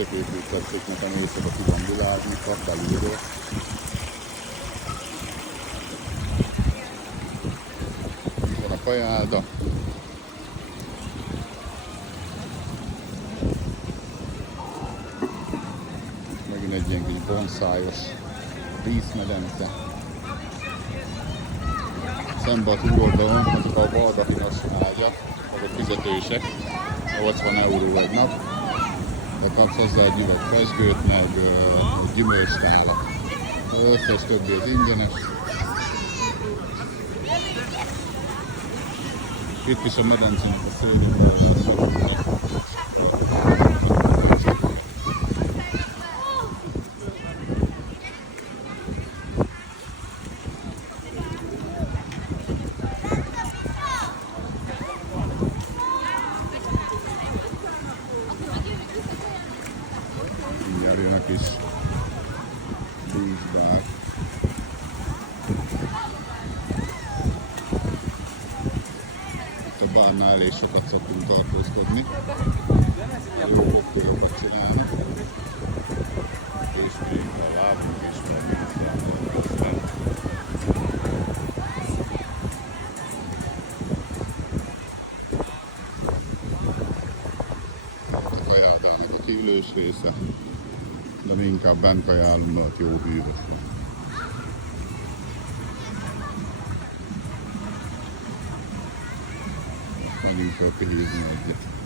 szökőkút tetszik nekem, éjszaka tudom világni, kappal író. Itt van a kajáda. Megint egy ilyen kis bonszájos vízmedence. Szembe a túloldalon azok a baldahinos ágyak, azok fizetősek, 80 euró egy nap, de kapsz hozzá egy üveg pezsgőt, meg egy gyümölcstálat. Az összes többi az ingyenes. Itt is a medencének a szélén jön a kis vízbár. Itt a bárnál elég sokat szoktunk tartózkodni. Jó koktélokat csinálni. És még a lábunk és meg a kajádának a kívülős része. De mi inkább bent kajálunk, mert jó hűvös van. Menjünk fel pihízni egyet.